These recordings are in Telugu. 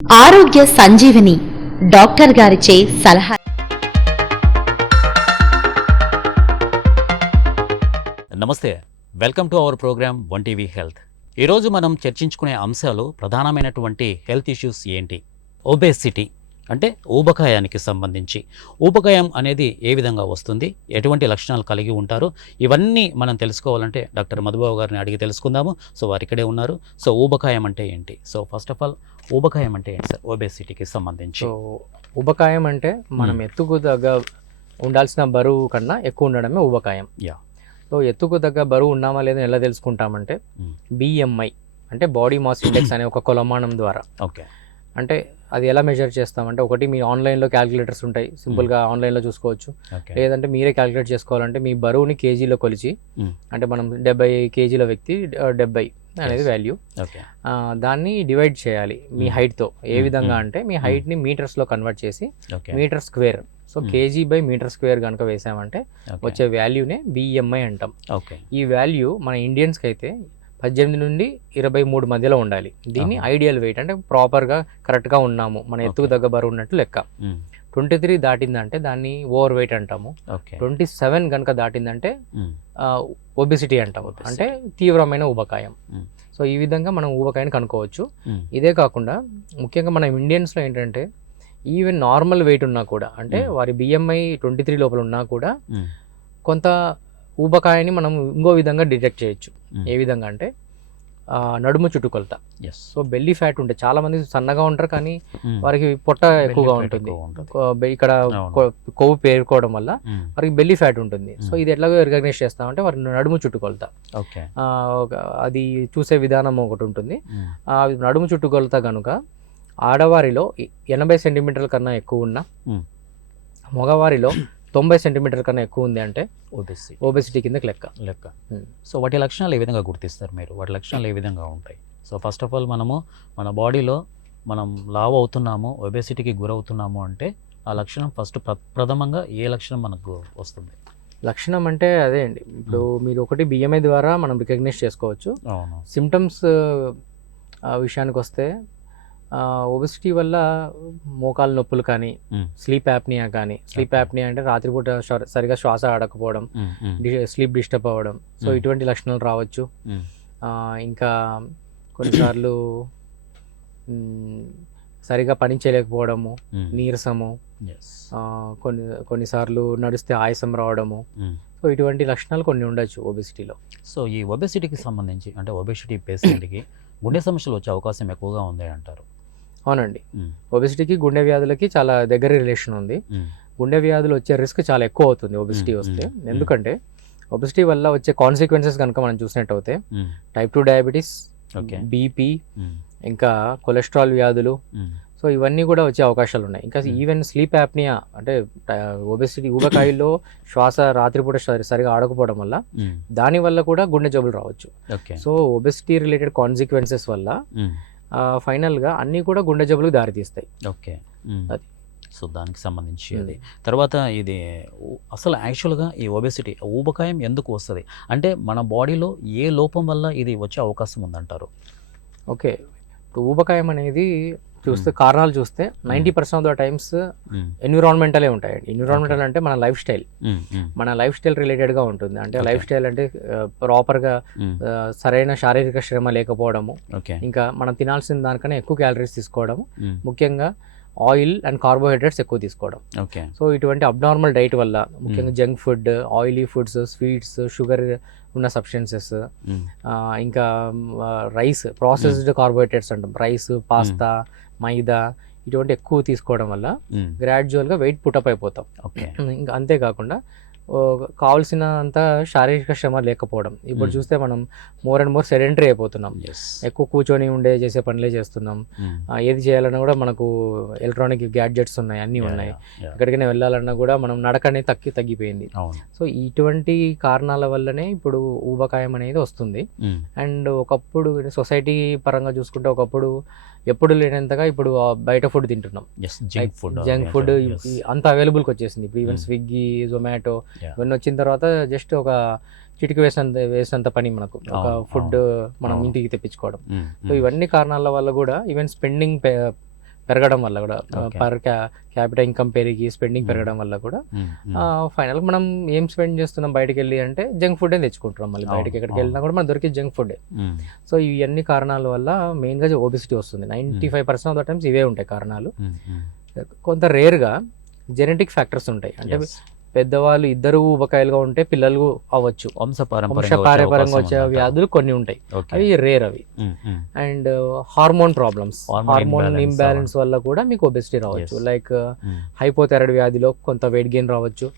ఆరోగ్య సంజీవిని డాక్టర్ గారిచే సలహా. నమస్తే, welcome to our programme one TV health. ఈరోజు మనం చర్చించుకునే అంశాలు ప్రధానమైనటువంటి హెల్త్ ఇష్యూస్ ఏంటి? ఒబేసిటీ అంటే ఊబకాయానికి సంబంధించి. ఊబకాయం అనేది ఏ విధంగా వస్తుంది, ఎటువంటి లక్షణాలు కలిగి ఉంటారు, ఇవన్నీ మనం తెలుసుకోవాలంటే డాక్టర్ మధుబాబు గారిని అడిగి తెలుసుకుందాము. సో వారు ఇక్కడే ఉన్నారు. సో ఊబకాయం అంటే ఏంటి? సో ఫస్ట్ ఆఫ్ ఆల్ ఊబకాయం అంటే ఏంటి సార్ ఒబేసిటీకి సంబంధించి? సో ఊబకాయం అంటే మనం ఎత్తుకు తగ్గ ఉండాల్సిన బరువు కన్నా ఎక్కువ ఉండడమే ఊబకాయం. సో ఎత్తుకు తగ్గ బరువు ఉన్నామా లేదని ఎలా తెలుసుకుంటామంటే బిఎంఐ అంటే బాడీ మాస్ ఇండెక్స్ అనే ఒక కొలమానం ద్వారా. ఓకే, అంటే అది ఎలా మెజర్ చేస్తామంటే, ఒకటి మీ ఆన్లైన్లో క్యాలిక్యులేటర్స్ ఉంటాయి, సింపుల్గా ఆన్లైన్లో చూసుకోవచ్చు. లేదంటే మీరే క్యాలిక్యులేట్ చేసుకోవాలంటే మీ బరువుని కేజీలో కొలిచి, అంటే మనం 70 కేజీల వ్యక్తి 70 అనేది వాల్యూ, దాన్ని డివైడ్ చేయాలి మీ హైట్తో. ఏ విధంగా అంటే మీ హైట్ని మీటర్స్లో కన్వర్ట్ చేసి metre square, so KG by metre square కనుక వేసామంటే వచ్చే వాల్యూనే బిఎంఐ అంటాం. ఈ వాల్యూ మన ఇండియన్స్కి అయితే 18 నుండి 23 మధ్యలో ఉండాలి. దీన్ని ఐడియల్ వెయిట్ అంటే ప్రాపర్గా కరెక్ట్గా ఉన్నాము, మన ఎత్తుకు దగ్గర బరువు ఉన్నట్టు లెక్క. 23 దాటిందంటే దాన్ని ఓవర్ వెయిట్ అంటాము. 27 కనుక దాటిందంటే ఒబిసిటీ అంటాము, అంటే తీవ్రమైన ఊబకాయం. సో ఈ విధంగా మనం ఊబకాయాన్ని కనుక్కోవచ్చు. ఇదే కాకుండా ముఖ్యంగా మన ఇండియన్స్లో ఏంటంటే ఈవెన్ నార్మల్ వెయిట్ ఉన్నా కూడా, అంటే వారి బిఎంఐ 23 లోపల ఉన్నా కూడా కొంత ఊబకాయాన్ని మనం ఇంకో విధంగా డిటెక్ట్ చేయొచ్చు. ఏ విధంగా అంటే నడుము చుట్టుకొలత. సో బెల్లీ ఫ్యాట్ ఉంటే చాలా మంది సన్నగా ఉంటారు కానీ వారికి పొట్ట ఎక్కువగా ఉంటుంది, ఇక్కడ కొవ్వు పేరుకోవడం వల్ల వారికి బెల్లీ ఫ్యాట్ ఉంటుంది. సో ఇది ఎట్లాగో రికగ్నైజ్ చేస్తామంటే వారి నడుము చుట్టుకొలత, అది చూసే విధానం ఒకటి ఉంటుంది. నడుము చుట్టుకొలత కనుక ఆడవారిలో 80 సెంటీమీటర్ల కన్నా ఎక్కువ ఉన్న, మగవారిలో 90 సెంటీమీటర్ కన్నా ఎక్కువ ఉంది అంటే ఒబెసిటీ కింద లెక్క. సో వాటి లక్షణాలు ఏ విధంగా గుర్తిస్తారు మీరు? వాటి లక్షణాలు ఏ విధంగా ఉంటాయి? సో ఫస్ట్ ఆఫ్ ఆల్ మనము మన బాడీలో మనం లావు అవుతున్నాము, ఒబెసిటీకి గురవుతున్నాము అంటే ఆ లక్షణం ఫస్ట్ ప్రథమంగా ఏ లక్షణం మనకు వస్తుంది? లక్షణం అంటే అదే అండి, ఇప్పుడు మీరు ఒకటి బిఎంఐ ద్వారా మనం రికగ్నైజ్ చేసుకోవచ్చు. సిమ్టమ్స్ విషయానికి వస్తే ఒబెసిటీ వల్ల మోకాలు నొప్పులు కానీ, స్లీప్ యాప్నియా కానీ, స్లీప్ యాప్నియా అంటే రాత్రిపూట సరిగా శ్వాస ఆడకపోవడం, స్లీప్ డిస్టర్బ్ అవ్వడం, సో ఇటువంటి లక్షణాలు రావచ్చు. ఇంకా కొన్నిసార్లు సరిగా పని చేయలేకపోవడము, నీరసము, కొన్నిసార్లు నడిస్తే ఆయాసం రావడము, సో ఇటువంటి లక్షణాలు కొన్ని ఉండొచ్చు ఒబెసిటీలో. సో ఈ ఒబెసిటీకి సంబంధించి అంటే ఒబెసిటీ పేషెంట్కి గుండె సమస్యలు వచ్చే అవకాశం ఎక్కువగా ఉంది అంటారు. అవునండి, ఒబెసిటీకి గుండె వ్యాధులకి చాలా దగ్గర రిలేషన్ ఉంది. గుండె వ్యాధులు వచ్చే రిస్క్ చాలా ఎక్కువ అవుతుంది ఒబెసిటీ వస్తే. ఎందుకంటే ఒబెసిటీ వల్ల వచ్చే కాన్సిక్వెన్సెస్ కనుక మనం చూసినట్టయితే టైప్ 2 డయాబెటీస్, బీపీ, ఇంకా కొలెస్ట్రాల్ వ్యాధులు, సో ఇవన్నీ కూడా వచ్చే అవకాశాలు ఉన్నాయి. ఇంకా ఈవెన్ స్లీప్ యాప్నియా అంటే ఒబెసిటీ ఊబకాయంలో శ్వాస రాత్రిపూట సరిగా ఆడకపోవడం వల్ల దానివల్ల కూడా గుండె జబ్బులు రావచ్చు. సో ఒబెసిటీ రిలేటెడ్ కాన్సిక్వెన్సెస్ వల్ల ఫైనల్గా అన్నీ కూడా గుండె జబ్బులకు దారితీస్తాయి. ఓకే, అది సో దానికి సంబంధించి అది. తర్వాత ఇది అసలు యాక్చువల్గా ఈ ఒబెసిటీ ఊబకాయం ఎందుకు వస్తుంది అంటే మన బాడీలో ఏ లోపం వల్ల ఇది వచ్చే అవకాశం ఉందంటారు? ఓకే, ఇప్పుడు ఊబకాయం అనేది చూస్తే కారణాలు చూస్తే 90% ఆఫ్ ద టైమ్స్ ఎన్విరాన్మెంటలే ఉంటాయండి. ఎన్విరాన్మెంటల్ అంటే మన లైఫ్ స్టైల్ రిలేటెడ్గా ఉంటుంది. అంటే లైఫ్ స్టైల్ అంటే ప్రాపర్గా సరైన శారీరక శ్రమ లేకపోవడము, ఇంకా మనం తినాల్సిన దానికన్నా ఎక్కువ క్యాలరీస్ తీసుకోవడము, ముఖ్యంగా ఆయిల్ అండ్ కార్బోహైడ్రేట్స్ ఎక్కువ తీసుకోవడం. సో ఇటువంటి అబ్నార్మల్ డైట్ వల్ల ముఖ్యంగా junk food, oily foods, sweets, sugar ఉన్న సబ్స్టెన్సెస్, ఇంకా రైస్, ప్రాసెస్డ్ కార్బోహైడ్రేట్స్ అంటాం, రైస్, పాస్తా, మైదా, ఇటువంటి ఎక్కువ తీసుకోవడం వల్ల గ్రాడ్యువల్గా వెయిట్ పుటప్ అయిపోతాం. ఇంకా అంతేకాకుండా కావాల్సినంత శారీరక శ్రమ లేకపోవడం. ఇప్పుడు చూస్తే మనం మోర్ అండ్ మోర్ సెడెంటరీ అయిపోతున్నాం, ఎక్కువ కూర్చొని చేసే పనులే చేస్తున్నాం. ఏది చేయాలన్నా కూడా మనకు ఎలక్ట్రానిక్ గ్యాడ్జెట్స్ ఉన్నాయి, అన్నీ ఉన్నాయి. ఎక్కడికైనా వెళ్ళాలన్నా కూడా మనం నడకనే తగ్గిపోయింది. సో ఇటువంటి కారణాల వల్లనే ఇప్పుడు ఊబకాయం అనేది వస్తుంది. అండ్ ఒకప్పుడు సొసైటీ పరంగా చూసుకుంటే ఒకప్పుడు ఎప్పుడు లేనంతగా ఇప్పుడు బయట ఫుడ్ తింటున్నాం, జంక్ ఫుడ్ అంత అవైలబుల్కి వచ్చేసింది. ఇప్పుడు ఈవెన్ స్విగ్గీ, జొమాటో ఇవన్నీ వచ్చిన తర్వాత జస్ట్ ఒక చిటికి వేసినంత పని మనకు ఒక ఫుడ్ మనం ఇంటికి తెప్పించుకోవడం. సో ఇవన్నీ కారణాల వల్ల కూడా ఈవెన్ పెరగడం వల్ల కూడా Okay. పర్ క్యాపిటల్ ఇన్కమ్ పెరిగి స్పెండింగ్ పెరగడం వల్ల కూడా ఫైనల్గా మనం ఏం స్పెండ్ చేస్తున్నాం బయటకు వెళ్ళి అంటే జంక్ ఫుడ్ తెచ్చుకుంటున్నాం. మళ్ళీ బయటకి ఎక్కడికి వెళ్ళినా కూడా మనకు దొరికే జంక్ ఫుడ్. సో ఇవన్నీ కారణాల వల్ల మెయిన్గా ఒబిసిటీ వస్తుంది. 95% ఆఫ్ ద టైమ్స్ ఇవే ఉంటాయి కారణాలు. కొంత రేర్గా జెనెటిక్ ఫ్యాక్టర్స్ ఉంటాయి. అంటే పెద్దవాళ్ళు ఇద్దరు ఊబకాయలుగా ఉంటే పిల్లలు అవ్వచ్చు. వంశపారంపర్యంగా వచ్చే వ్యాధులు కొన్ని ఉంటాయి, అవి రేర్ అవి. And hormone problems, hormone imbalance వల్ల కూడా మీకు ఒబెసిటీ రావచ్చు. లైక్ హైపోథైరాయిడ్ వ్యాధిలో కొంత వెయిట్ గెయిన్ రావచ్చు.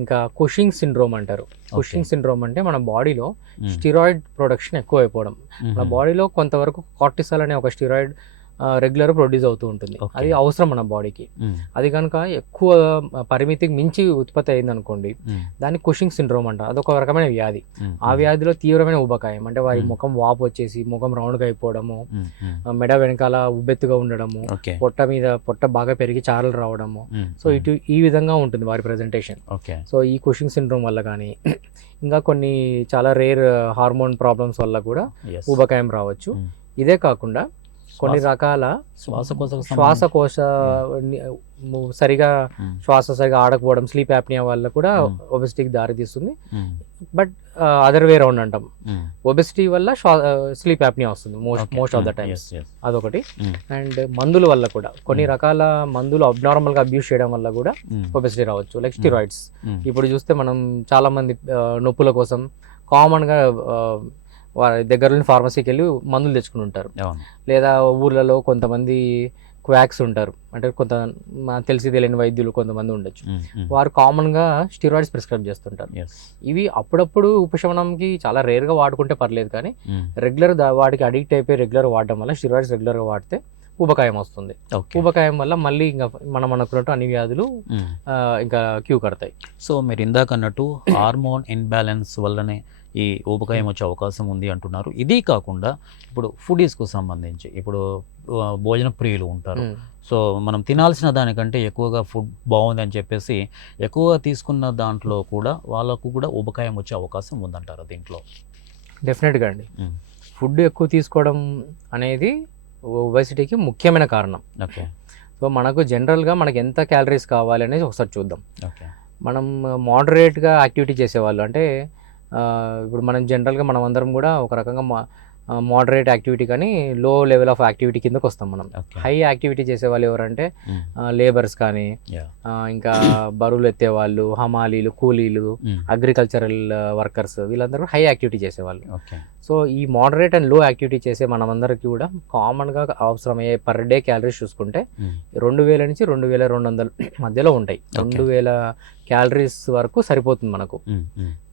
ఇంకా కుషింగ్ సిండ్రోమ్ అంటారు. కుషింగ్ సిండ్రోమ్ అంటే మన బాడీలో స్టిరాయిడ్ ప్రొడక్షన్ ఎక్కువ అయిపోవడం. మన బాడీలో కొంతవరకు కార్టిసాల్ అనే ఒక స్టిరాయిడ్ రెగ్యులర్ ప్రొడ్యూస్ అవుతూ ఉంటుంది. అది అవసరం మన బాడీకి. అది కనుక ఎక్కువ పరిమితికి మించి ఉత్పత్తి అయింది అనుకోండి, దాన్ని కుషింగ్ సిండ్రోమ్ అంట. అదొక రకమైన వ్యాధి. ఆ వ్యాధిలో తీవ్రమైన ఊబకాయం, అంటే వారి ముఖం వాపు వచ్చేసి ముఖం రౌండ్గా అయిపోవడము, మెడ వెనకాల ఉబ్బెత్తుగా ఉండడము, పొట్ట బాగా పెరిగి చారలు రావడము. సో ఈ విధంగా ఉంటుంది వారి ప్రెజెంటేషన్. సో ఈ కుషింగ్ సిండ్రోమ్ వల్ల కానీ ఇంకా కొన్ని చాలా రేర్ హార్మోన్ ప్రాబ్లమ్స్ వల్ల కూడా ఊబకాయం రావచ్చు. ఇదే కాకుండా కొన్ని రకాల శ్వాసకోశ సరిగా ఆడకపోవడం, స్లీప్ యాప్నియా వల్ల కూడా ఒబెసిటీకి దారితీస్తుంది. బట్ అదర్ వే రౌండ్ అంటాం, ఒబెసిటీ వల్ల స్లీప్ యాప్నియా వస్తుంది మోస్ట్ ఆఫ్ ద టైమ్స్. అదొకటి. అండ్ మందుల వల్ల కూడా కొన్ని రకాల మందులు అబ్నార్మల్గా అబ్యూస్ చేయడం వల్ల కూడా ఒబెసిటీ రావచ్చు. Like steroids. ఇప్పుడు చూస్తే మనం చాలా మంది నొప్పుల కోసం కామన్గా వారి దగ్గరలోని ఫార్మసీకి వెళ్ళి మందులు తెచ్చుకుని ఉంటారు. లేదా ఊర్లలో కొంతమంది క్వాక్స్ ఉంటారు, అంటే కొంత తెలిసి తెలియని వైద్యులు కొంతమంది ఉండొచ్చు. వారు కామన్గా స్టిరాయిడ్స్ ప్రిస్క్రైబ్ చేస్తుంటారు. ఇవి అప్పుడప్పుడు ఉపశమనంకి చాలా రేర్గా వాడుకుంటే పర్లేదు, కానీ రెగ్యులర్ వాటికి అడిక్ట్ అయిపోయి రెగ్యులర్ వాడడం వల్ల స్టిరాయిడ్స్ రెగ్యులర్గా వాడితే ఊబకాయం వస్తుంది. ఊబకాయం వల్ల మళ్ళీ ఇంకా మనం అనుకున్నట్టు అన్ని వ్యాధులు ఇంకా క్యూ కడతాయి. సో మీరు ఇందాక అన్నట్టు హార్మోన్ ఇన్బ్యాలెన్స్ వల్లనే ఈ ఊబకాయం వచ్చే అవకాశం ఉంది అంటున్నారు. ఇది కాకుండా ఇప్పుడు ఫుడీస్కు సంబంధించి ఇప్పుడు భోజన ప్రియులు ఉంటారు. సో మనం తినాల్సిన దానికంటే ఎక్కువగా ఫుడ్ బాగుంది అని చెప్పేసి ఎక్కువ తీసుకున్న దాంట్లో కూడా వాళ్ళకు కూడా ఊబకాయం వచ్చే అవకాశం ఉందంటారు దీంట్లో? డెఫినెట్గా అండి. ఫుడ్ ఎక్కువ తీసుకోవడం అనేది ఒబెసిటీకి ముఖ్యమైన కారణం. ఓకే. సో మనకు జనరల్గా మనకి ఎంత క్యాలరీస్ కావాలి అనేది ఒకసారి చూద్దాం. మనం మోడరేట్గా యాక్టివిటీ చేసేవాళ్ళు, అంటే ఇప్పుడు మనం జనరల్గా మనం అందరం కూడా ఒక రకంగా మోడరేట్ యాక్టివిటీ కానీ లో లెవెల్ ఆఫ్ యాక్టివిటీ కిందకు వస్తాం మనం. హై యాక్టివిటీ చేసేవాళ్ళు ఎవరంటే లేబర్స్ కానీ, ఇంకా బరువులు ఎత్తేవాళ్ళు, హమాలీలు, కూలీలు, అగ్రికల్చరల్ వర్కర్స్, వీళ్ళందరూ హై యాక్టివిటీ చేసేవాళ్ళు. సో ఈ మోడరేట్ అండ్ లో యాక్టివిటీ చేసే మనమందరికీ కూడా కామన్గా అవసరమయ్యే పర్ డే క్యాలరీస్ చూసుకుంటే 2000 నుంచి 2200 మధ్యలో ఉంటాయి. 2000 క్యాలరీస్ వరకు సరిపోతుంది మనకు.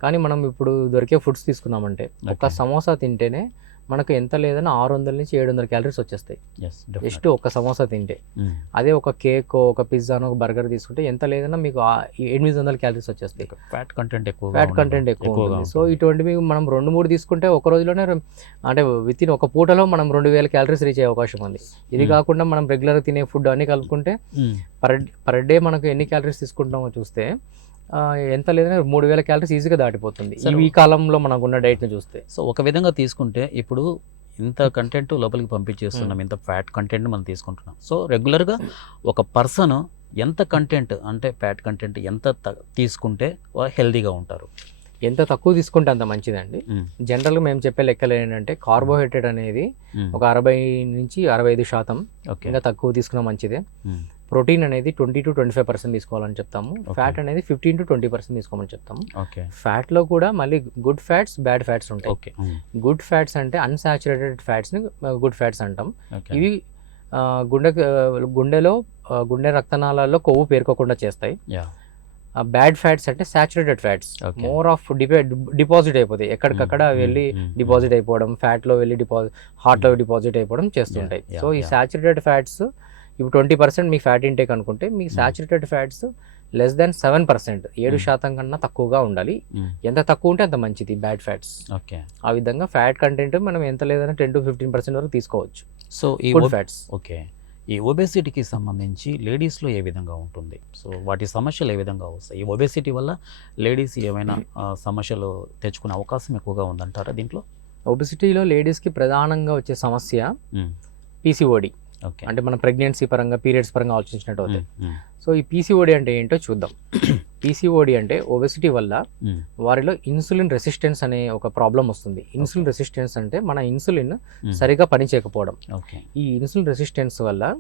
కానీ మనం ఇప్పుడు దొరికే ఫుడ్స్ తీసుకున్నామంటే ఒక సమోసా తింటేనే మనకు ఎంత లేదన్నా 600 నుంచి 700 క్యాలరీస్ వచ్చేస్తాయి జస్ట్ ఒక సమోసా తింటే. అదే ఒక కేక్, ఒక పిజ్జాను, ఒక బర్గర్ తీసుకుంటే ఎంత లేదన్నా మీకు 800 క్యాలరీస్ వచ్చేస్తాయి. ఫ్యాట్ కంటెంట్ ఎక్కువ ఉంటుంది. సో ఇటువంటివి మనం 2-3 తీసుకుంటే ఒక రోజులోనే, అంటే విత్ ఇన్ ఒక పూటలో మనం 2000 క్యాలరీస్ రీచ్ అయ్యే అవకాశం ఉంది. ఇది కాకుండా మనం రెగ్యులర్గా తినే ఫుడ్ అన్ని కలుపుకుంటే పర్ డే మనకు ఎన్ని క్యాలరీస్ తీసుకుంటామో చూస్తే ఎంత లేదన్నా 3000 క్యాలరీస్ ఈజీగా దాటిపోతుంది ఈ కాలంలో మనకున్న డైట్ని చూస్తే. సో ఒక విధంగా తీసుకుంటే ఇప్పుడు ఇంత కంటెంట్ లోపలికి పంపించేస్తున్నాం, ఇంత ఫ్యాట్ కంటెంట్ మనం తీసుకుంటున్నాం. సో రెగ్యులర్గా ఒక పర్సన్ ఎంత కంటెంట్ అంటే ఫ్యాట్ కంటెంట్ ఎంత తీసుకుంటే హెల్తీగా ఉంటారు? ఎంత తక్కువ తీసుకుంటే అంత మంచిదండి. జనరల్గా మేము చెప్పే లెక్కలు ఏంటంటే కార్బోహైడ్రేట్ అనేది ఒక 60 నుంచి 65% ఇంకా తక్కువ తీసుకున్న మంచిదే. ప్రోటీన్ అనేది 20 to 25% తీసుకోవాలని చెప్తాము. ఫ్యాట్ అనేది 15 to 20% తీసుకోమని చెప్తాము. ఫ్యాట్లో కూడా మళ్ళీ గుడ్ ఫ్యాట్స్, బ్యాడ్ ఫ్యాట్స్ ఉంటాయి. గుడ్ ఫ్యాట్స్ అంటే అన్సాచురేటెడ్ ఫ్యాట్స్ని గుడ్ ఫ్యాట్స్ అంటాం. ఇవి గుండె రక్తనాళాల్లో కొవ్వు పేరుకోకుండా చేస్తాయి. బ్యాడ్ ఫ్యాట్స్ అంటే saturated fats, more of deposit అయిపోతాయి, ఎక్కడికక్కడ వెళ్ళి డిపాజిట్ అయిపోవడం, ఫ్యాట్లో వెళ్ళి హార్ట్లో డిపాజిట్ అయిపోవడం చేస్తుంటాయి. సో ఈ సాచురేటెడ్ ఫ్యాట్స్ ఇప్పుడు 20% మీ ఫ్యాట్ ఇంటేక్ అనుకుంటే మీ సాచురేటెడ్ ఫ్యాట్స్ లెస్ దాన్ 7%, 7% కన్నా తక్కువగా ఉండాలి. ఎంత తక్కువ ఉంటే అంత మంచిది బ్యాడ్ ఫ్యాట్స్. ఆ విధంగా ఫ్యాట్ కంటెంట్ మనం ఎంత లేదన్నా 10 to 15% వరకు తీసుకోవచ్చు. సో ఈ గుడ్ ఫ్యాట్స్. ఓకే. ఈ ఒబేసిటీకి సంబంధించి లేడీస్లో ఏ విధంగా ఉంటుంది? సో వాటి సమస్యలు ఏ విధంగా వస్తాయి? ఈ ఒబేసిటీ వల్ల లేడీస్ ఏమైనా సమస్యలు తెచ్చుకునే అవకాశం ఎక్కువగా ఉందంటారా దీంట్లో? ఒబేసిటీలో లేడీస్కి ప్రధానంగా వచ్చే సమస్య పీసీఓడి, ఓకే. అంటే మన ప్రెగ్నెన్సీ పరంగా పీరియడ్స్ పరంగా ఆలోచించినట్టు అవుతాయి. సో ఈ పీసీఓడి అంటే ఏంటో చూద్దాం. పీసీఓడి అంటే ఒబెసిటీ వల్ల వారిలో ఇన్సులిన్ రెసిస్టెన్స్ అనే ఒక ప్రాబ్లం వస్తుంది. ఇన్సులిన్ రెసిస్టెన్స్ అంటే మన ఇన్సులిన్ సరిగా పనిచేయకపోవడం. ఈ ఇన్సులిన్ రెసిస్టెన్స్ వల్ల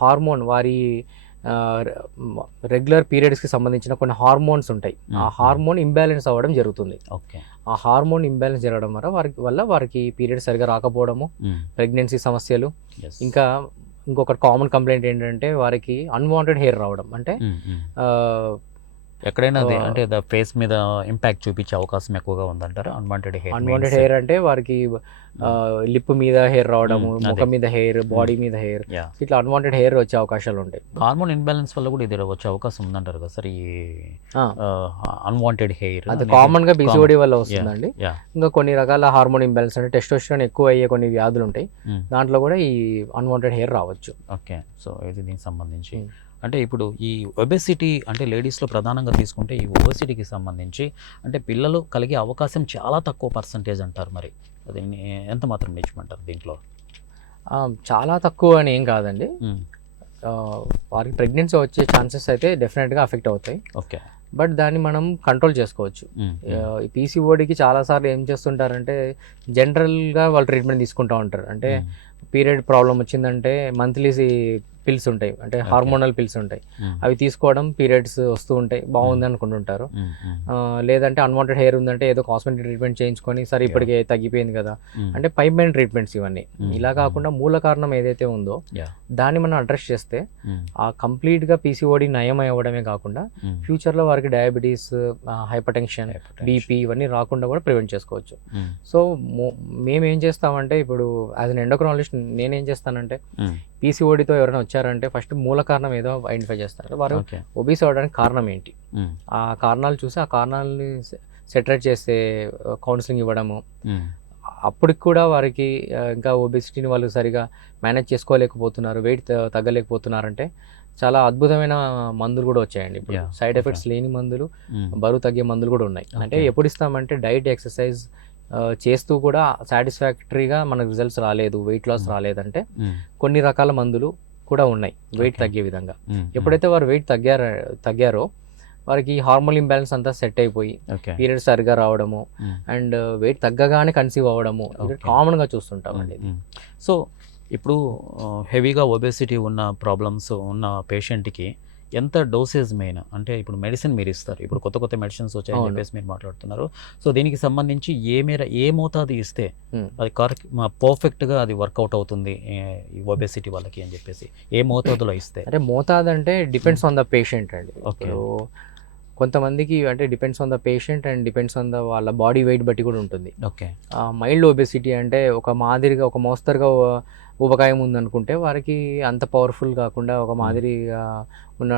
హార్మోన్ వారి రెగ్యులర్ పీరియడ్స్కి సంబంధించిన కొన్ని హార్మోన్స్ ఉంటాయి. ఆ హార్మోన్ ఇంబ్యాలెన్స్ అవ్వడం జరుగుతుంది. ఆ హార్మోన్ ఇంబ్యాలెన్స్ జరగడం వల్ల వారికి పీరియడ్ సరిగా రాకపోవడము, ప్రెగ్నెన్సీ సమస్యలు, ఇంకా ఇంకొకటి కామన్ కంప్లైంట్ ఏంటంటే వారికి అన్వాంటెడ్ హెయిర్ రావడం. అంటే ఎక్కడైనా అంటే ఫేస్ మీద ఇంపాక్ట్ చూపించే అవకాశం ఎక్కువగా ఉందంటారా? అన్వాంటెడ్ హెయిర్ అంటే వారికి లిప్ మీద హెయిర్ రావడము, ముఖం మీద హెయిర్, బాడీ మీద హెయిర్, ఇట్లా అన్వాంటెడ్ హెయిర్ వచ్చే అవకాశాలు ఉంటాయి. హార్మోన్ ఇంబ్యాలెన్స్ వల్ల కూడా ఇది వచ్చే అవకాశం ఉందంటారు కదా సార్? ఈ అన్వాంటెడ్ హెయిర్ అది కామన్ గా పీసీఓడి వల్ల వస్తుందండి. ఇంకా కొన్ని రకాల హార్మోన్ ఇంబ్యాలెన్స్ అంటే టెస్టోస్టెరాన్ ఎక్కువ అయ్యే కొన్ని వ్యాధులు ఉంటాయి, దాంట్లో కూడా ఈ అన్వాంటెడ్ హెయిర్ రావచ్చు. ఓకే. సో ఇది దీనికి సంబంధించి అంటే ఇప్పుడు ఈ ఒబెసిటీ అంటే లేడీస్లో ప్రధానంగా తీసుకుంటే ఈ ఒబెసిటీకి సంబంధించి అంటే పిల్లలు కలిగే అవకాశం చాలా తక్కువ పర్సంటేజ్ అంటారు. మరి అది ఎంత మాత్రం నిజమంటారు దీంట్లో? చాలా తక్కువ అని ఏం కాదండి. వారికి ప్రెగ్నెన్సీ వచ్చే ఛాన్సెస్ అయితే డెఫినెట్గా అఫెక్ట్ అవుతాయి. ఓకే. బట్ దాన్ని మనం కంట్రోల్ చేసుకోవచ్చు. ఈ పీసీఓడికి చాలాసార్లు ఏం చేస్తుంటారంటే జనరల్గా వాళ్ళు ట్రీట్మెంట్ తీసుకుంటూ ఉంటారు. అంటే పీరియడ్ ప్రాబ్లం వచ్చిందంటే మంత్లీ పిల్స్ ఉంటాయి, అంటే హార్మోనల్ పిల్స్ ఉంటాయి, అవి తీసుకోవడం, పీరియడ్స్ వస్తూ ఉంటాయి, బాగుంది అనుకుంటుంటారు. లేదంటే అన్వాంటెడ్ హెయిర్ ఉందంటే ఏదో కాస్మెటిక్ ట్రీట్మెంట్ చేయించుకొని సరే ఇప్పటికే తగ్గిపోయింది కదా అంటే పైప్ ట్రీట్మెంట్స్ ఇవన్నీ. ఇలా కాకుండా మూల కారణం ఏదైతే ఉందో దాన్ని మనం అడ్రస్ చేస్తే ఆ కంప్లీట్గా పీసీఓడి నయం అవ్వడమే కాకుండా ఫ్యూచర్లో వారికి డయాబెటీస్, హైపర్ టెన్షన్, బీపీ ఇవన్నీ రాకుండా కూడా ప్రివెంట్ చేసుకోవచ్చు. సో మేమేం చేస్తామంటే ఇప్పుడు యాజ్ అన్ ఎండోక్రాలజిస్ట్ నేనేం చేస్తానంటే పీసీఓడితో ఎవరైనా వచ్చారంటే ఫస్ట్ మూల కారణం ఏదో ఐడెంటిఫై చేస్తారు. వారు ఒబీస్ అవ్వడానికి కారణం ఏంటి, ఆ కారణాలు చూసి ఆ కారణాలని సెటరేట్ చేస్తే కౌన్సిలింగ్ ఇవ్వడము. అప్పటికి కూడా వారికి ఇంకా ఒబేసిటీని వాళ్ళు సరిగా మేనేజ్ చేసుకోలేకపోతున్నారు, వెయిట్ తగ్గలేకపోతున్నారంటే చాలా అద్భుతమైన మందులు కూడా వచ్చాయండి. ఇప్పుడు సైడ్ ఎఫెక్ట్స్ లేని మందులు, బరువు తగ్గే మందులు కూడా ఉన్నాయి. అంటే ఎప్పుడు ఇస్తామంటే డైట్, ఎక్సర్సైజ్ చేస్తూ కూడా సాటిస్ఫాక్టరీగా మనకు రిజల్ట్స్ రాలేదు, వెయిట్ లాస్ రాలేదంటే కొన్ని రకాల మందులు కూడా ఉన్నాయి వెయిట్ తగ్గే విధంగా. ఎప్పుడైతే వారు వెయిట్ తగ్గారో వారికి హార్మోన్ ఇంబ్యాలెన్స్ అంతా సెట్ అయిపోయి పీరియడ్స్ సరిగా రావడము అండ్ వెయిట్ తగ్గగానే కన్సీవ్ అవ్వడము కామన్గా చూస్తుంటామండి. సో ఇప్పుడు హెవీగా ఒబేసిటీ ఉన్న ప్రాబ్లమ్స్ ఉన్న పేషెంట్కి ఎంత డోసేజ్ మెయిన్ అంటే ఇప్పుడు మెడిసిన్ మీరు ఇస్తారు, ఇప్పుడు కొత్త కొత్త మెడిసిన్స్ వచ్చాయని చెప్పేసి మీరు మాట్లాడుతున్నారు. సో దీనికి సంబంధించి ఏ మోతాదు ఇస్తే అది పర్ఫెక్ట్గా అది వర్కౌట్ అవుతుంది ఈ ఒబేసిటీ వాళ్ళకి అని చెప్పేసి ఏ మోతాదులో ఇస్తే? అంటే మోతాదు అంటే డిపెండ్స్ ఆన్ ద పేషెంట్ అండి. ఓకే. కొంతమందికి అంటే depends on the patient and depends on the వాళ్ళ బాడీ వెయిట్ బట్టి కూడా ఉంటుంది. ఓకే. మైల్డ్ ఒబేసిటీ అంటే ఒక మాదిరిగా ఒక మోస్తరుగా ఊబకాయం ఉందనుకుంటే వారికి అంత పవర్ఫుల్ కాకుండా ఒక మాదిరిగా ఉన్న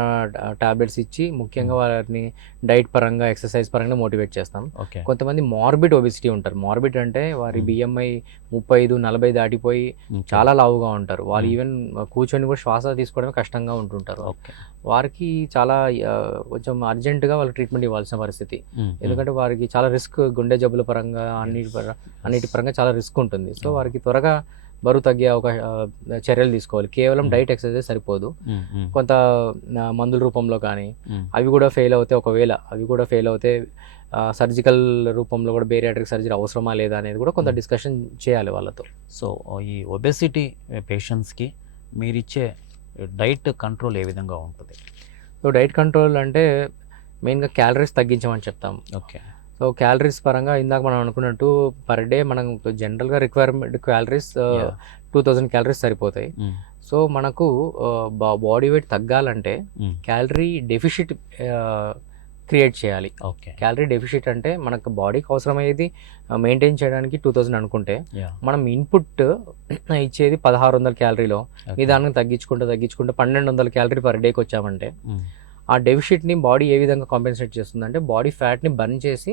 టాబ్లెట్స్ ఇచ్చి ముఖ్యంగా వారిని డైట్ పరంగా, ఎక్సర్సైజ్ పరంగా మోటివేట్ చేస్తాం. కొంతమంది మార్బిడ్ ఒబేసిటీ ఉంటారు. మార్బిడ్ అంటే వారి బిఎంఐ 35-40 దాటిపోయి చాలా లావుగా ఉంటారు. వాళ్ళు ఈవెన్ కూర్చొని కూడా శ్వాస తీసుకోవడమే కష్టంగా ఉంటుంటారు. వారికి చాలా కొంచెం అర్జెంటుగా వాళ్ళకి ట్రీట్మెంట్ ఇవ్వాల్సిన పరిస్థితి. ఎందుకంటే వారికి చాలా రిస్క్, గుండె జబ్బుల పరంగా అన్నిటి పరంగా చాలా రిస్క్ ఉంటుంది. సో వారికి త్వరగా బరువు తగ్గే చర్యలు తీసుకోవాలి. కేవలం డైట్, ఎక్సర్సైజ్ సరిపోదు. కొంత మందుల రూపంలో కానీ అవి కూడా ఫెయిల్ అవుతే సర్జికల్ రూపంలో కూడా బేరియాట్రిక్ సర్జరీ అవసరమా లేదా అనేది కూడా కొంత డిస్కషన్ చేయాలి వాళ్ళతో. సో ఈ ఒబేసిటీ పేషెంట్స్కి మీరిచ్చే డైట్ కంట్రోల్ ఏ విధంగా ఉంటుంది? సో డైట్ కంట్రోల్ అంటే మెయిన్గా క్యాలరీస్ తగ్గించమని చెప్తాం. ఓకే. సో క్యాలరీస్ పరంగా ఇందాక మనం అనుకున్నట్టు పర్ డే మనం జనరల్గా రిక్వైర్మెంట్ క్యాలరీస్ 2000 క్యాలరీస్ సరిపోతాయి. సో మనకు బాడీ వెయిట్ తగ్గాలంటే క్యాలరీ డెఫిషిట్ క్రియేట్ చేయాలి. ఓకే. క్యాలరీ డెఫిషిట్ అంటే మనకు బాడీకి అవసరమయ్యేది మెయింటైన్ చేయడానికి 2000 అనుకుంటే మనం ఇన్పుట్ ఇచ్చేది 1600 క్యాలరీలో నిదానంగా తగ్గించుకుంటూ 1200 క్యాలరీ పర్ డేకి వచ్చామంటే ఆ డెఫిషిట్ని బాడీ ఏ విధంగా కాంపెన్సేట్ చేస్తుంది అంటే బాడీ ఫ్యాట్ని బర్న్ చేసి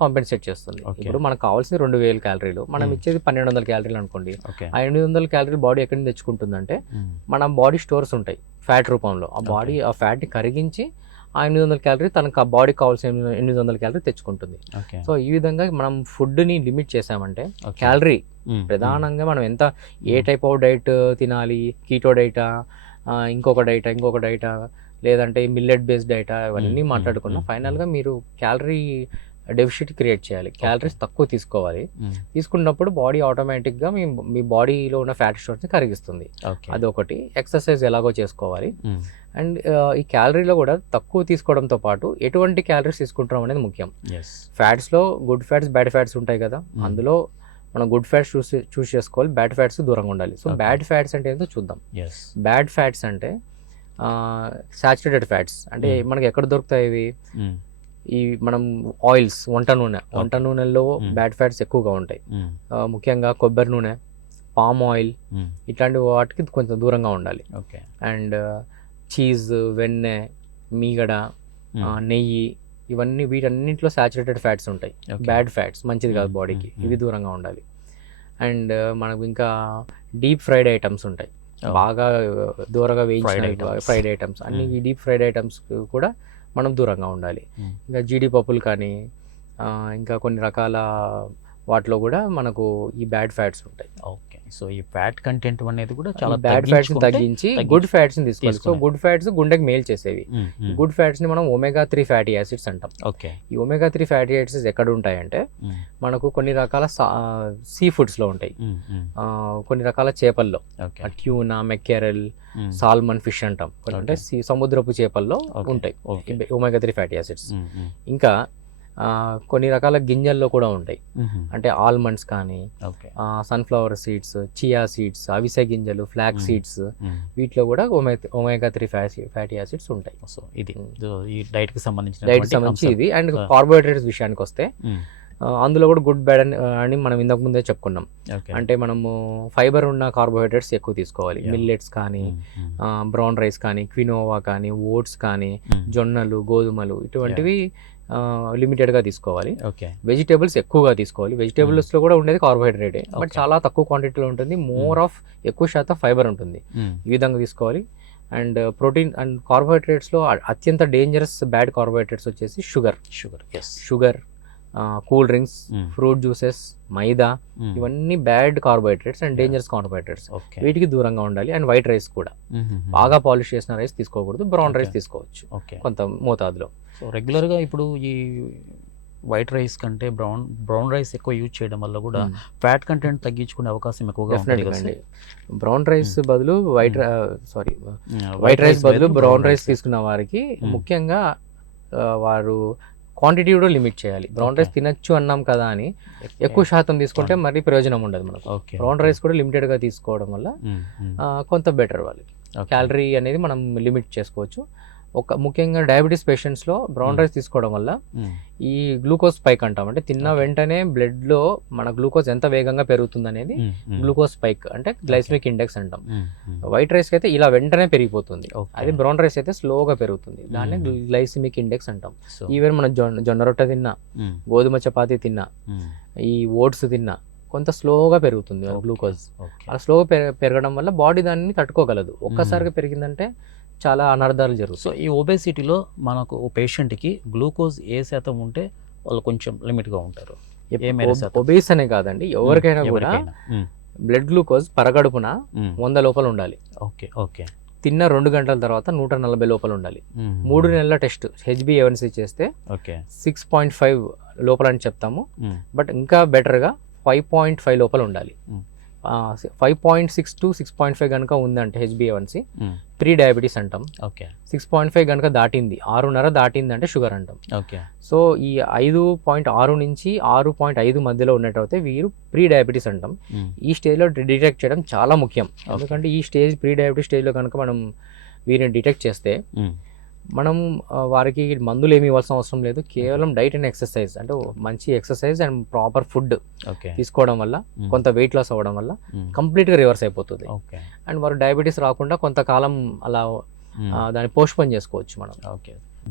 కాంపెన్సేట్ చేస్తుంది. ఇప్పుడు మనకు కావాల్సిన 2000 క్యాలరీలు, మనం ఇచ్చేది 1200 క్యాలరీలు అనుకోండి. ఆ 800 క్యాలరీలు బాడీ ఎక్కడి నుంచి తెచ్చుకుంటుందంటే మన బాడీ స్టోర్స్ ఉంటాయి ఫ్యాట్ రూపంలో. ఆ ఫ్యాట్ని కరిగించి ఆ 800 క్యాలరీ తనకు ఆ బాడీకి కావాల్సిన 800 క్యాలరీ తెచ్చుకుంటుంది. సో ఈ విధంగా మనం ఫుడ్ని లిమిట్ చేసామంటే క్యాలరీ ప్రధానంగా మనం ఎంత ఏ టైప్ ఆఫ్ డైట్ తినాలి, కీటో డైటా, ఇంకొక డైటా, లేదంటే మిల్లెట్ బేస్డ్ డైటా, ఇవన్నీ మాట్లాడుకున్నాం. ఫైనల్గా మీరు క్యాలరీ డెఫిసిట్ క్రియేట్ చేయాలి, క్యాలరీస్ తక్కువ తీసుకోవాలి. తీసుకున్నప్పుడు బాడీ ఆటోమేటిక్గా మీ బాడీలో ఉన్న ఫ్యాట్ స్టోర్స్ని కరిగిస్తుంది. అదొకటి. ఎక్సర్సైజ్ ఎలాగో చేసుకోవాలి. అండ్ ఈ క్యాలరీలో కూడా తక్కువ తీసుకోవడంతో పాటు ఎటువంటి క్యాలరీస్ తీసుకుంటాం అనేది ముఖ్యం. ఫ్యాట్స్లో గుడ్ ఫ్యాట్స్, బ్యాడ్ ఫ్యాట్స్ ఉంటాయి కదా, అందులో మనం గుడ్ ఫ్యాట్స్ చూస్ చేసుకోవాలి, బ్యాడ్ ఫ్యాట్స్ దూరంగా ఉండాలి. సో బ్యాడ్ ఫ్యాట్స్ అంటే ఏంటో చూద్దాం. బ్యాడ్ ఫ్యాట్స్ అంటే సాచురేటెడ్ ఫ్యాట్స్. అంటే మనకి ఎక్కడ దొరుకుతాయి ఇవి? ఈ మనం ఆయిల్స్, వంట నూనెల్లో బ్యాడ్ ఫ్యాట్స్ ఎక్కువగా ఉంటాయి. ముఖ్యంగా కొబ్బరి నూనె, పామ్ ఆయిల్, ఇట్లాంటి వాటికి కొంచెం దూరంగా ఉండాలి. అండ్ చీజ్, వెన్నె, మీగడ, నెయ్యి, ఇవన్నీ వీటన్నింటిలో సాచురేటెడ్ ఫ్యాట్స్ ఉంటాయి. బ్యాడ్ ఫ్యాట్స్, మంచిది కాదు బాడీకి, ఇవి దూరంగా ఉండాలి. అండ్ మనకు ఇంకా డీప్ ఫ్రైడ్ ఐటమ్స్ ఉంటాయి, బాగా దూరంగా వేయించిన ఫ్రైడ్ ఐటమ్స్, అన్ని ఈ డీప్ ఫ్రైడ్ ఐటమ్స్ కూడా మనం దూరంగా ఉండాలి. ఇంకా జీడిపప్పులు కానీ ఇంకా కొన్ని రకాల వాటిలో కూడా మనకు ఈ బ్యాడ్ ఫ్యాట్స్ ఉంటాయి. ఓకే, సో ఈ ఫ్యాట్ కంటెంట్ అనేది కూడా చాలా బ్యాడ్ ఫ్యాట్స్ తగ్గించి గుడ్ ఫ్యాట్స్ ని తీసుకోవాలి. సో గుడ్ ఫ్యాట్స్ గుండెకి మేలు చేసేవి. గుడ్ ఫ్యాట్స్ ని మనం omega-3 ఫ్యాటీ యాసిడ్స్ అంటాం. ఓకే, ఈ omega-3 ఫ్యాటీ యాసిడ్స్ ఎక్కడ ఉంటాయంటే మనకు కొన్ని రకాల సీ ఫుడ్స్ లో ఉంటాయి, కొన్ని రకాల చేపల్లో, ట్యూనా, మెక్కెరెల్, సాల్మన్ ఫిష్ అంటాం, అంటే సముద్రపు చేపల్లో ఉంటాయి omega-3 ఫ్యాటీ యాసిడ్స్. ఇంకా కొన్ని రకాల గింజల్లో కూడా ఉంటాయి, అంటే ఆల్మండ్స్ కానీ, సన్ఫ్లవర్ సీడ్స్, చియా సీడ్స్, అవిసె గింజలు, ఫ్లాక్ సీడ్స్, వీటిలో కూడా omega-3 ఫ్యాటీ యాసిడ్స్ ఉంటాయి. సో ఇది ఈ డైట్ కి సంబంధించి ఇది. అండ్ కార్బోహైడ్రేట్స్ విషయానికి వస్తే అందులో కూడా గుడ్ బ్యాడ్ అని మనం ఇంతకు ముందే చెప్పుకున్నాం. అంటే మనము ఫైబర్ ఉన్న కార్బోహైడ్రేట్స్ ఎక్కువ తీసుకోవాలి. మిల్లెట్స్ కానీ, బ్రౌన్ రైస్ కానీ, క్వినోవా కానీ, ఓట్స్ కానీ, జొన్నలు, గోధుమలు, ఇటువంటివి లిమిటెడ్గా తీసుకోవాలి. వెజిటేబుల్స్ ఎక్కువగా తీసుకోవాలి. వెజిటేబుల్స్లో కూడా ఉండేది కార్బోహైడ్రేటే, బట్ చాలా తక్కువ క్వాంటిటీలో ఉంటుంది. మోర్ ఆఫ్ ఎక్కువ శాతం ఫైబర్ ఉంటుంది. ఈ విధంగా తీసుకోవాలి. అండ్ ప్రోటీన్ అండ్ కార్బోహైడ్రేట్స్లో అత్యంత డేంజరస్ బ్యాడ్ కార్బోహైడ్రేట్స్ వచ్చేసి sugar, cool drinks, fruit juices, maida, ఇవన్నీ bad carbohydrates and dangerous carbohydrates. వీటికి దూరంగా ఉండాలి. అండ్ వైట్ రైస్ కూడా, బాగా పాలిష్ చేసిన రైస్ తీసుకోకూడదు. బ్రౌన్ రైస్ తీసుకోవచ్చు కొంత మోతాదులో. సో రెగ్యులర్గా ఇప్పుడు ఈ వైట్ రైస్ కంటే బ్రౌన్ రైస్ ఎక్కువ యూజ్ చేయడం వల్ల కూడా ఫ్యాట్ కంటెంట్ తగ్గించుకునే అవకాశం ఎక్కువగా ఉంటుంది. బ్రౌన్ రైస్ బదులు వైట్ రైస్ బదులు బ్రౌన్ రైస్ తీసుకున్న వారికి ముఖ్యంగా వారు క్వాంటిటీ కూడా లిమిట్ చేయాలి. బ్రౌన్ రైస్ తినచ్చు అన్నాం కదా అని ఎక్కువ శాతం తీసుకుంటే మరి ప్రయోజనం ఉండదు మనకు. బ్రౌన్ రైస్ కూడా లిమిటెడ్గా తీసుకోవడం వల్ల కొంత బెటర్ వాళ్ళకి. క్యాలరీ అనేది మనం లిమిట్ చేసుకోవచ్చు. ముఖ్యంగా డయాబెటీస్ పేషెంట్స్లో బ్రౌన్ రైస్ తీసుకోవడం వల్ల ఈ గ్లూకోజ్ స్పైక్ అంటాం, అంటే తిన్న వెంటనే బ్లడ్లో మన గ్లూకోజ్ ఎంత వేగంగా పెరుగుతుంది అనేది గ్లూకోజ్ స్పైక్, అంటే గ్లైసెమిక్ ఇండెక్స్ అంటాం. వైట్ రైస్ అయితే ఇలా వెంటనే పెరిగిపోతుంది, అది బ్రౌన్ రైస్ అయితే స్లోగా పెరుగుతుంది. దాన్ని గ్లైసెమిక్ ఇండెక్స్ అంటాం. ఈవెన్ మనం జొన్న రొట్టె తిన్నా, గోధుమ చపాతీ తిన్నా, ఈ ఓట్స్ తిన్నా కొంత స్లోగా పెరుగుతుంది గ్లూకోజ్. అలా స్లోగా పెరగడం వల్ల బాడీ దాన్ని తట్టుకోగలదు. ఒక్కసారిగా పెరిగిందంటే చాలా అనర్థాలు జరుగుతాయి. సో ఈ ఒబేసిటీలో మనకు పేషెంట్కి గ్లూకోజ్ ఏ శాతం ఉంటే వాళ్ళు కొంచెం లిమిట్గా ఉంటారు? ఒబేస్ అనే కాదండి, ఎవరికైనా కూడా బ్లడ్ గ్లూకోజ్ పరగడుపున 100 లోపల ఉండాలి. తిన్న 2 గంటల తర్వాత 140 లోపల ఉండాలి. 3 నెలల టెస్ట్ HbA1c చేస్తే 6.5 లోపల అని చెప్తాము, బట్ ఇంకా బెటర్గా 5.5 లోపల ఉండాలి. 5.6 to 6.5 కనుక ఉందంటే HbA1c ప్రీ డయాబెటీస్ అంటాం. 6.5 కనుక దాటింది, 6.5 దాటింది అంటే షుగర్ అంటాం. సో ఈ 5.6 నుంచి 6.5 మధ్యలో ఉన్నట్టయితే వీరు ప్రీ డయాబెటీస్ అంటాం. ఈ స్టేజ్లో డిటెక్ట్ చేయడం చాలా ముఖ్యం, ఎందుకంటే ఈ స్టేజ్ ప్రీ డయాబెటీస్ స్టేజ్లో కనుక మనం వీరిని డిటెక్ట్ చేస్తే మనం వారికి మందులు ఏమి ఇవ్వాల్సిన అవసరం లేదు. కేవలం డైట్ అండ్ ఎక్సర్సైజ్, అంటే మంచి ఎక్సర్సైజ్ అండ్ ప్రాపర్ ఫుడ్ తీసుకోవడం వల్ల, కొంత వెయిట్ లాస్ అవ్వడం వల్ల కంప్లీట్గా రివర్స్ అయిపోతుంది. అండ్ వారు డయాబెటీస్ రాకుండా కొంతకాలం అలా దాన్ని పోస్ట్పోన్ చేసుకోవచ్చు మనం.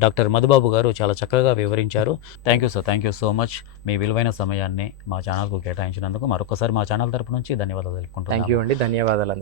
డాక్టర్ మధుబాబు గారు చాలా చక్కగా వివరించారు. Thank you sir, thank you so much. మీ విలువైన సమయాన్ని మా ఛానల్కు కేటాయించినందుకు మరొకసారి మా ఛానల్ తరపు నుంచి ధన్యవాదాలు తెలుపుకుంటున్నాను. థ్యాంక్ యూ అండి, ధన్యవాదాలు అందరికీ.